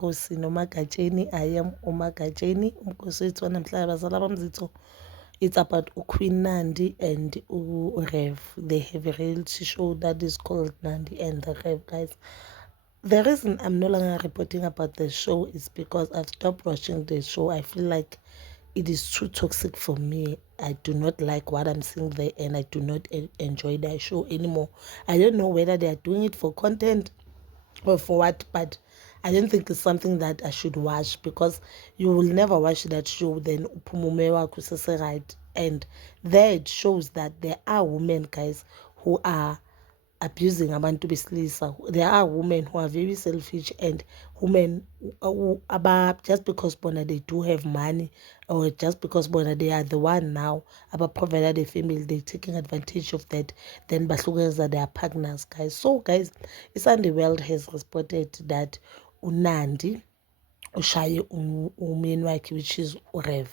Nkosi noMagatsheni. I am uMagatsheni, umkhosi wethu wanamhlanje bazala bamzitho. It's about Queen Nandi and Rev. They have a reality show that is called Nandi and the Rev, guys. The reason I'm no longer reporting about the show is because I've stopped watching the show. I feel like it is too toxic for me. I do not like what I'm seeing there, and I do not enjoy that show anymore. I don't know whether they are doing it for content or for what, but I don't think it's something that I should watch, because you will never watch that show then upumumewa kusese right. And there it shows that there are women, guys, who are abusing abantu besilisa. There are women who are very selfish, and women who about just because bona they do have money, or just because bona they are the one now about provided the family, they taking advantage of that, then bahlukeza their partners, guys. So guys, iSunday World has reported that uNandi ushaye umyeni wakhe, which is uRev.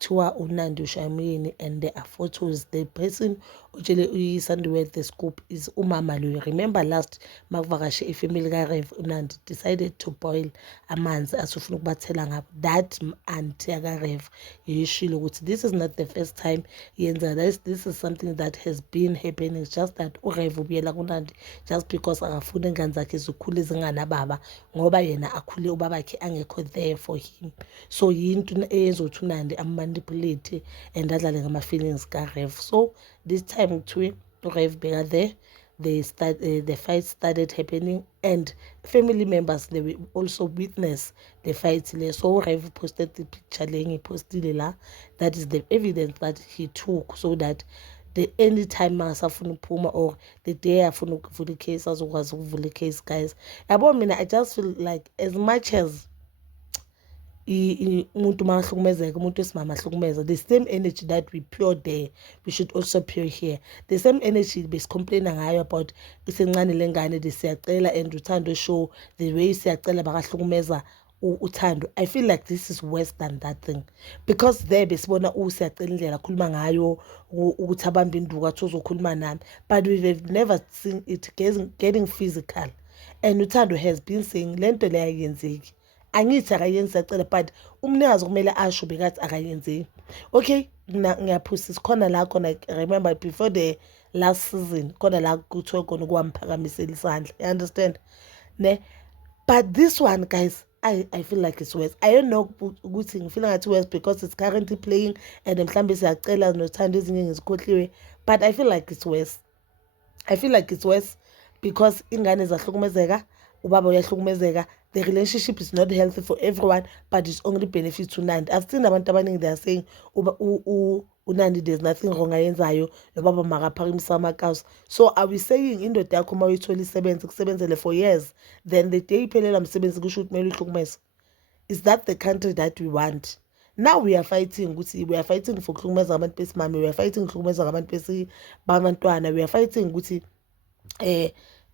Kuthiwa uNandi ushaya umyeni, and there are photos. The person utshele iSunday World the scoop is umama lo. Remember last makuvakashe ifamily kaRev, uNandi decided to boil amanzi asufuna ukubathela ngabo. That auntie kaRev yishilo ukuthi this is not the first time yenza this is something that has been happening. It's just that uRev ubuyela kuNandi just because akafuna ingane zakhe zikhule zinganababa, ngoba yena akhule ubabakhe angekho there for him. So yinto eyenza ukuthi uNandi manipulate and adlale ngama-feelings kaRev. So this time kuthiwe uRev beka there, the fight started happening, and family members, they will also witness the fight. So Rev posted the picture le postile la, that is the evidence that he took, so that the anytime asafuna ukuphuma or the day afuna ukuvula icase azokwazi ukuvula icase, guys. Yabo mina I just feel like as much as umuntu mahlukumezeka, umuntu wesimama ahlukumeza, the same energy that we pour there, we should also pour here. The same energy besicomplaina ngayo about isencane lengane siyacela, and uThando show the way siyacela bakahlukumeza uThando. I feel like this is worse than that thing, because there besibona siyacela indlela akhuluma ngayo ukuthi abambe induku athi uzokhuluma nami, but we've never seen it getting physical. And uThando has been saying lento le ayenzeki, angithi akayenzi acela, but umnikazi kumele asho bekathi akayenzeki. Okay, ngiyaphusisa khona la khona, remember before the last season khona la kuthiwa khona kwamphakamisela isandla, you understand ne? But this one, guys, I feel like it's worse. I don't know ukuthi ngifeel ngathi worse because it's currently playing, and mhlambe siyacela noThando ezinye ngizikhohliwe, but I feel like it's worse. I feel like it's worse because ingane zahlukumezeka, ubaba uyahlukumezeka. The relationship is not healthy for everyone, but it's only benefit to Nandi. I've seen abantu abaningi they are saying uNandi there's nothing wrong ayenzayo, nobaba makaphakamisa amakazi. So are we saying indoda yakho uma uyithola isebenza kusebenzele for years, then the day iphelela umsebenzi kusho ukuthi kumele uhlukumeze? Is that the country that we want? Now we are fighting for ukuhlukumeza abantu besimame, we are fighting ukuhlukumeza abantu babantwana, we are fighting ukuthi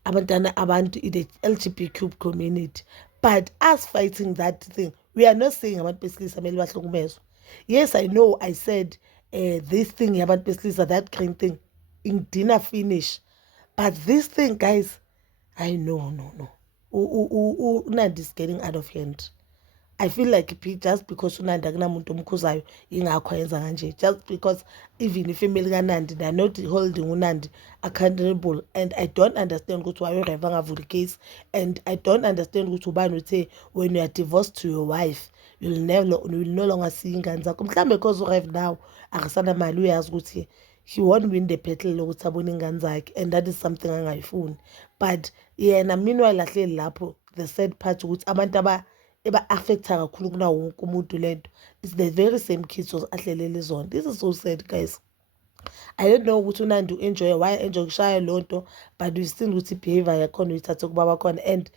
abantu in the LGBTQ community. But us fighting that thing, we are not saying abantu besilisa kumele bahlukumezwe. Yes, I know I said this thing yabantu besilisa, that green thing in dinner finish, but this thing, guys, I know. Nandi is getting out of hand. I feel like just because uNandi akunamuntu omkhuzayo ingakho yenza kanje, just because even ifamily kaNandi they are not holding uNandi accountable. And I don't understand ukuthi why uRev angavula icase, and I don't understand ukuthi ubani uthe when you are divorced to your wife you will no longer see ingane zakho. Mhlambe because uRev now akasana mali, uyazi ukuthi he won't win the battle lokuthi abone ingane zakhe, and that is something angayifuni. But yena meanwhile ahleli lapho, the sad part ukuthi abantu eba-affecta kakhulu kuna wonke umuntu lento, it's the very same kids ahlelele zona. This is so sad, guys. I don't know ukuthi uNandi u-enjoy, why enjoy kushaya lonto, but we've seen ukuthi behavior yakhona uyithatha kubaba khona. And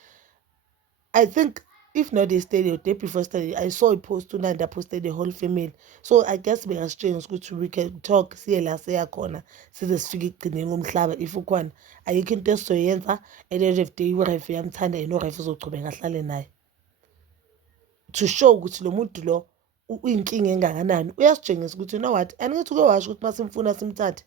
I think if not yesterday or day before yesterday, I saw a post uNandi posted the whole family. So I guess bekasitshengisa ukuthi we can talk siye la seyakhona size sifike ekugcineni komhlaba. If ukhona ayikho into esizoyenza, and end of the day uRev uyamthanda yena, uRev uzochubeka ahlale naye to show ukuthi lo muntu lo uyinkinga engakanani. Uyasitshengisa ukuthi you know what, angithi uke washo ukuthi masimfuna simthathe,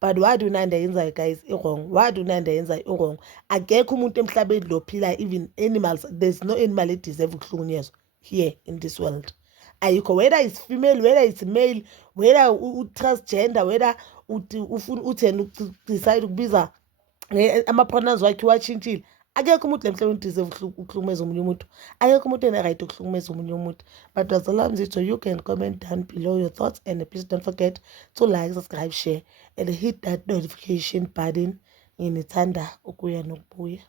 but why do unanda yenzayo guys i-wrong? Why do unanda yenzayo i-wrong? Akekho umuntu emhlabeni lo phila, even animals, there's no animal that deserve ukuhlukunyezwa here in this world. Ayikho, whether it's female, whether it's male, whether u-transgender, whether uthena decide ukubiza ama-pronouns wakhe watshintshile. Akekho umuntu lemhlabeni deserve ukuhlukumeza omunye umuntu. Akekho umuntu ene-right ukuhlukumeza omunye umuntu. But Bazala Mzito, you can comment down below your thoughts, and please don't forget to like, subscribe, share, and hit that notification button. Ngithanda ukuya nokubuya.